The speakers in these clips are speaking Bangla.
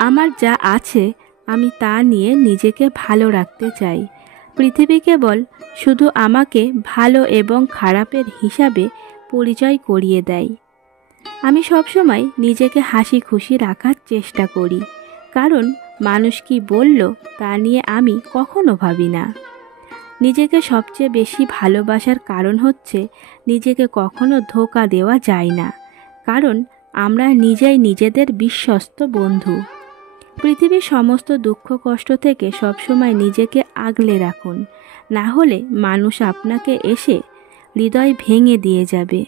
আমার যা আছে আমি তা নিয়ে নিজেকে ভালো রাখতে চাই। পৃথিবী কেবল শুধু আমাকে ভালো এবং খারাপের হিসাবে পরিচয় করিয়ে দেয়। আমি সবসময় নিজেকে হাসি খুশি রাখার চেষ্টা করি, কারণ মানুষ কি বলল তা নিয়ে আমি কখনো ভাবি না। নিজেকে সবচেয়ে বেশি ভালোবাসার কারণ হচ্ছে নিজেকে কখনো ধোঁকা দেওয়া যায় না, কারণ আমরা নিজেই নিজেদের বিশ্বস্ত বন্ধু। পৃথিবীর সমস্ত দুঃখ কষ্ট থেকে সবসময় নিজেকে আগলে রাখুন, না হলে মানুষ আপনাকে এসে হৃদয় ভেঙে দিয়ে যাবে।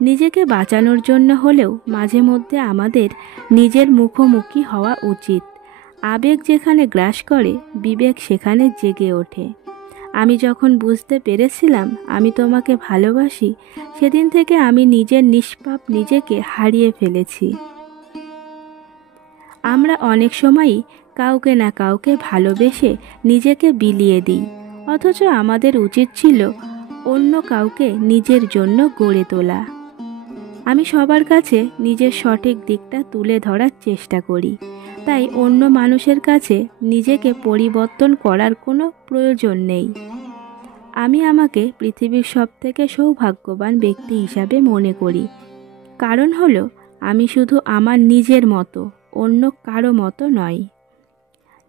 নিজেকে বাঁচানোর জন্য হলেও মাঝে মধ্যে আমাদের নিজের মুখোমুখি হওয়া উচিত। আবেগ যেখানে গ্রাস করে, বিবেক সেখানে জেগে ওঠে। আমি যখন বুঝতে পেরেছিলাম আমি তোমাকে ভালোবাসি, সেদিন থেকে আমি নিজের নিষ্পাপ নিজেকে হারিয়ে ফেলেছি। আমরা অনেক সময়ই কাউকে না কাউকে ভালোবেসে নিজেকে বিলিয়ে দিই, অথচ আমাদের উচিত ছিল অন্য কাউকে নিজের জন্য গড়ে তোলা। আমি সবার কাছে নিজের সঠিক দিকটা তুলে ধরার চেষ্টা করি, তাই অন্য মানুষের কাছে নিজেকে পরিবর্তন করার কোনো প্রয়োজন নেই। আমি আমাকে পৃথিবীর সবথেকে সৌভাগ্যবান ব্যক্তি হিসাবে মনে করি, কারণ হলো আমি শুধু আমার নিজের মতো, অন্য কারো মতো নয়।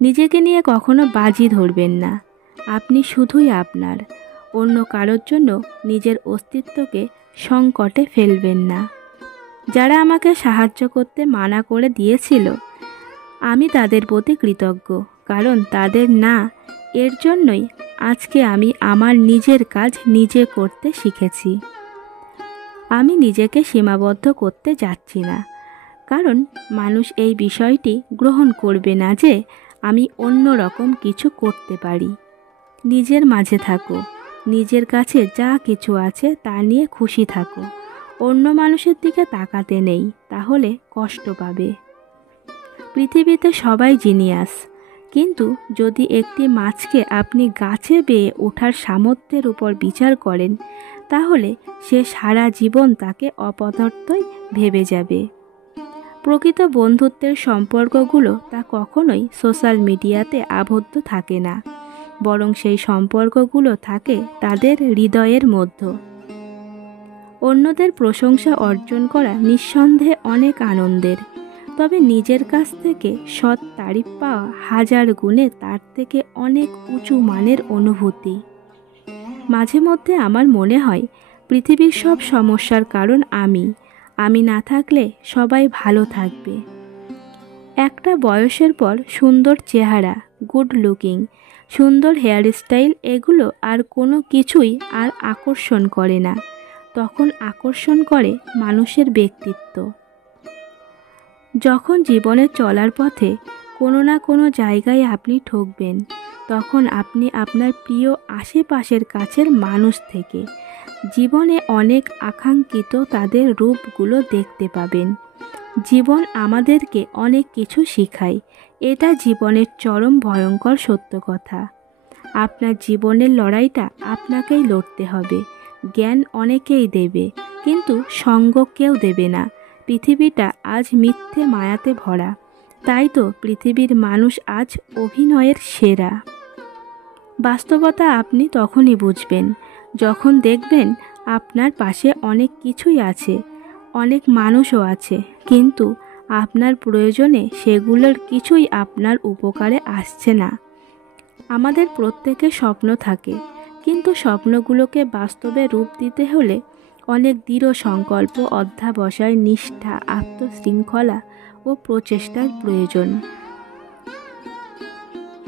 নিজেকে নিয়ে কখনো বাজি ধরবেন না। আপনি শুধুই আপনার, অন্য কারোর জন্য নিজের অস্তিত্বকে সংকটে ফেলবেন না। যারা আমাকে সাহায্য করতে মানা করে দিয়েছিল, আমি তাদের প্রতি কৃতজ্ঞ, কারণ তাদের না এর জন্যই আজকে আমি আমার নিজের কাজ নিজে করতে শিখেছি। আমি নিজেকে সীমাবদ্ধ করতে যাচ্ছি না, কারণ মানুষ এই বিষয়টি গ্রহণ করবে না যে আমি অন্য রকম কিছু করতে পারি। নিজের মাঝে থাকো, নিজের কাছে যা কিছু আছে তা নিয়ে খুশি থাকো। অন্য মানুষের দিকে তাকাতে নেই, তাহলে কষ্ট পাবে। পৃথিবীতে সবাই জিনিয়াস, কিন্তু যদি একটি মাছকে আপনি গাছে বেয়ে ওঠার সামর্থ্যের উপর বিচার করেন, তাহলে সে সারা জীবন তাকে অপদার্থই ভেবে যাবে। প্রকৃত বন্ধুত্বের সম্পর্কগুলো তা কখনোই সোশ্যাল মিডিয়াতে আবদ্ধ থাকে না, বরং সেই সম্পর্কগুলো থাকে তাদের হৃদয়ের মধ্যে। অন্যদের প্রশংসা অর্জন করা নিঃসন্দেহে অনেক আনন্দের, তবে নিজের কাছ থেকে সৎ তারিফ পাওয়া হাজার গুণে তার থেকে অনেক উঁচু মানের অনুভূতি। মাঝে মধ্যে আমার মনে হয় পৃথিবীর সব সমস্যার কারণ আমি না থাকলে সবাই ভালো থাকবে। একটা বয়সের পর সুন্দর চেহারা, গুড লুকিং, সুন্দর হেয়ারস্টাইল, এগুলো আর কোনো কিছুই আর আকর্ষণ করে না। তখন আকর্ষণ করে মানুষের ব্যক্তিত্ব। যখন জীবনে চলার পথে কোনো না কোনো জায়গায় আপনি ঠকবেন, তখন আপনি আপনার প্রিয় আশেপাশের কাছের মানুষ থেকে জীবনে অনেক আকাঙ্ক্ষিত তাদের রূপগুলো দেখতে পাবেন। জীবন আমাদেরকে অনেক কিছু শেখায়, এটা জীবনের চরম ভয়ঙ্কর সত্য কথা। আপনার জীবনের লড়াইটা আপনাকেই লড়তে হবে। জ্ঞান অনেকেই দেবে, কিন্তু সঙ্গ কেউ দেবে না। পৃথিবীটা আজ মিথ্যে মায়াতে ভরা, তাই তো পৃথিবীর মানুষ আজ অভিনয়ের সেরা। বাস্তবতা আপনি তখনই বুঝবেন যখন দেখবেন আপনার পাশে অনেক কিছুই আছে, অনেক মানুষও আছে, কিন্তু আপনার প্রয়োজনে সেগুলোর কিছুই আপনার উপকারে আসছে না। আমাদের প্রত্যেকের স্বপ্ন থাকে, কিন্তু স্বপ্নগুলোকে বাস্তবে রূপ দিতে হলে অনেক দৃঢ় সংকল্প, অধ্যবসায়, নিষ্ঠা, আত্মশৃঙ্খলা ও প্রচেষ্টার প্রয়োজন।